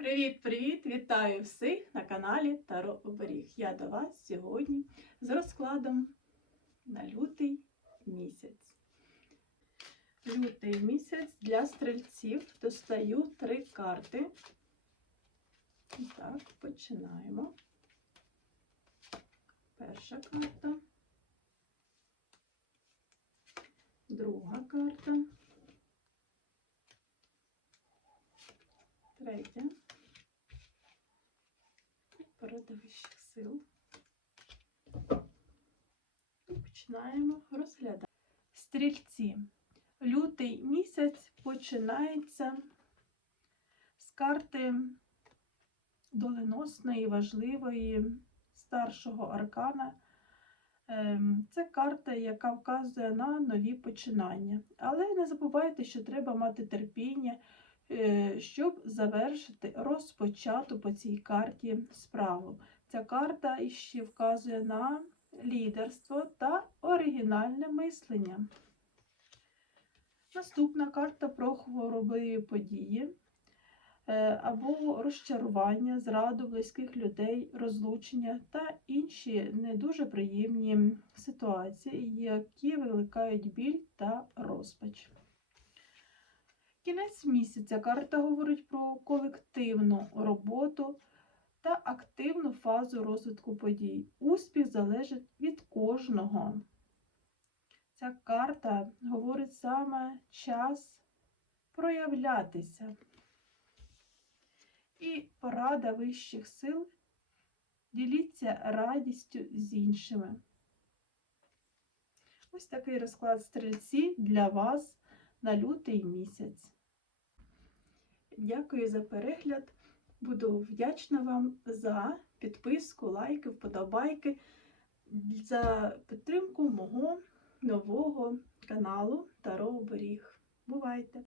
Привіт-привіт! Вітаю всіх на каналі Таро Оберіг. Я до вас сьогодні з розкладом на лютий місяць. Лютий місяць для стрільців достаю три карти. І Так, починаємо. Перша карта, друга карта. Третя. Вищих сил. І починаємо розглядати. Стрільці. Лютий місяць починається з карти доленосної, важливої старшого аркана. Ем, Це карта, яка вказує на нові починання. Але не забувайте, що треба мати терпіння, щоб завершити розпочату по цій карті справу. Ця карта іще вказує на лідерство та оригінальне мислення. Наступна карта про хворобливі події е, або розчарування, зраду близьких людей, розлучення та інші не дуже приємні ситуації, які викликають біль та розпач. Кінець місяця карта говорить про колективну роботу та активну фазу розвитку подій. Успіх залежить від кожного. Ця карта говорить саме час проявлятися. І порада вищих сил діліться радістю з іншими. Ось такий розклад стрільці для вас на лютий місяць. Дякую за перегляд. Буду вдячна вам за підписку, лайки, вподобайки, за підтримку мого нового каналу Таро Оберіг. Бувайте!